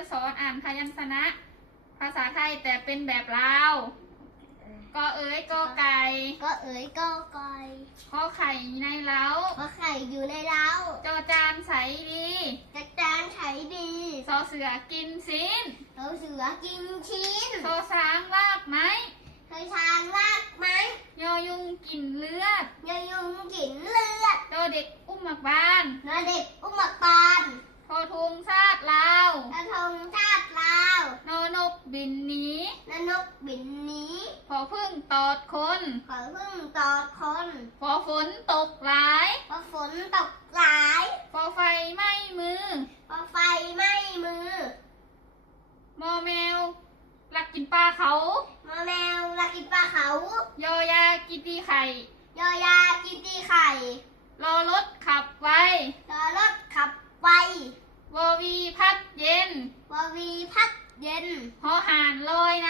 จะสอนอ่านพยัญชนะ ภาษาไทยแต่เป็นแบบลาวก็เอ๋ยก็ไก่ก็เอ๋ยก็กอยขอไข่ในเล้าก็ไข่อยู่ในเล้าจอจานใสดีจักจานไถดีซอเสือกินสินเราเสือกินชิ้นโซช้างลากไม้เคยทานลากไหมยอยุงกินเลือดยายุงกินเลือดโดเด็กอุ้มหมักบานนเด็กอุ้มหมักปาน พอทุงชาติลาว กระทงชาติลาวน อนกบินหนีนนกบินหนีพอพึ่งตอดคน ขอพึ่งตอดคนพอฝนตกหลายพอฝนตกหลายพอไฟไหม้มือพอไฟไหม้มือมอแมวลักกินปลาเขามาแมวลักกินปลาเขา ยอยากินตีไข่ ยอยากินตีไข่รอรถขับไวรอรถขับไววอวีพัดเย็นวาวีพัด เย็น พอหานลอยน้อาหารลยน้